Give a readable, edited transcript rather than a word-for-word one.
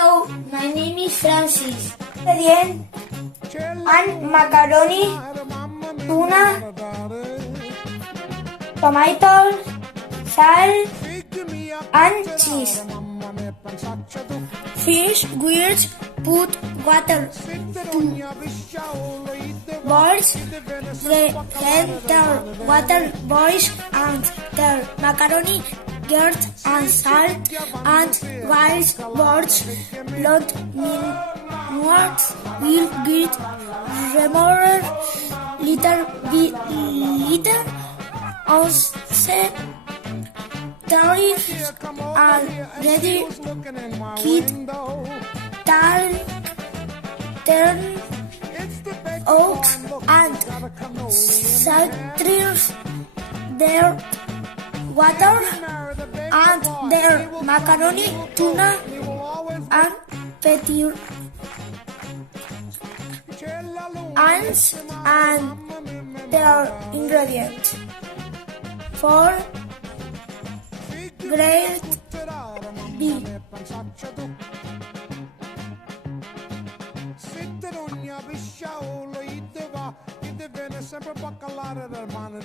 Hello, my name is Francis. Vegetarian and macaroni, tuna, tomato, salt, and cheese. Fish which put water to boils, the water boils and the macaroni dirt and salt and whilst birds blood minutes will get removed little also tariffs are ready kid turn oaks and citrus their water and their macaroni, tuna, and petir ants and their ingredients. For grade B. Sempre baccalare del mare